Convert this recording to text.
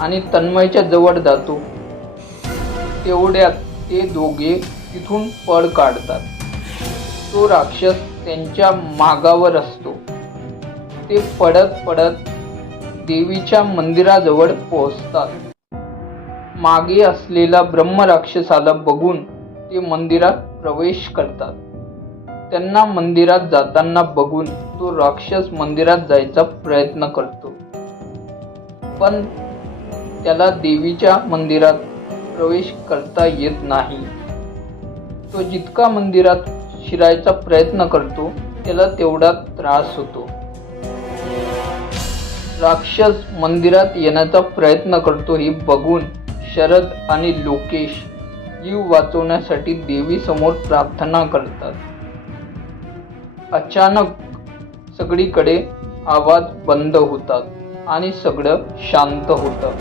आणि तन्मयच्या जवळ जातो. तेवढ्यात ते दोघे तिथून पळ काढतात. तो राक्षस त्यांच्या मागावर असतो. ते पडत पडत देवीच्या मंदिराजवळ पोहोचतात. मागे असलेला ब्रह्मराक्षसाला बघून ते मंदिरात प्रवेश करतात. त्यांना मंदिरात जाताना बघून तो राक्षस मंदिरात जायचा प्रयत्न करतो, पण त्याला देवीच्या मंदिरात प्रवेश करता येत नाही. तो जितका मंदिरात शिरायचा प्रयत्न करतो त्याला तेवढा त्रास होतो. राक्षस मंदिरात येण्याचा प्रयत्न करतो हे बघून शरद आणि लोकेश जीव वाचवण्यासाठी देवीसमोर प्रार्थना करतात. अचानक सगळीकडे आवाज बंद होतात आणि सगळं शांत होतं.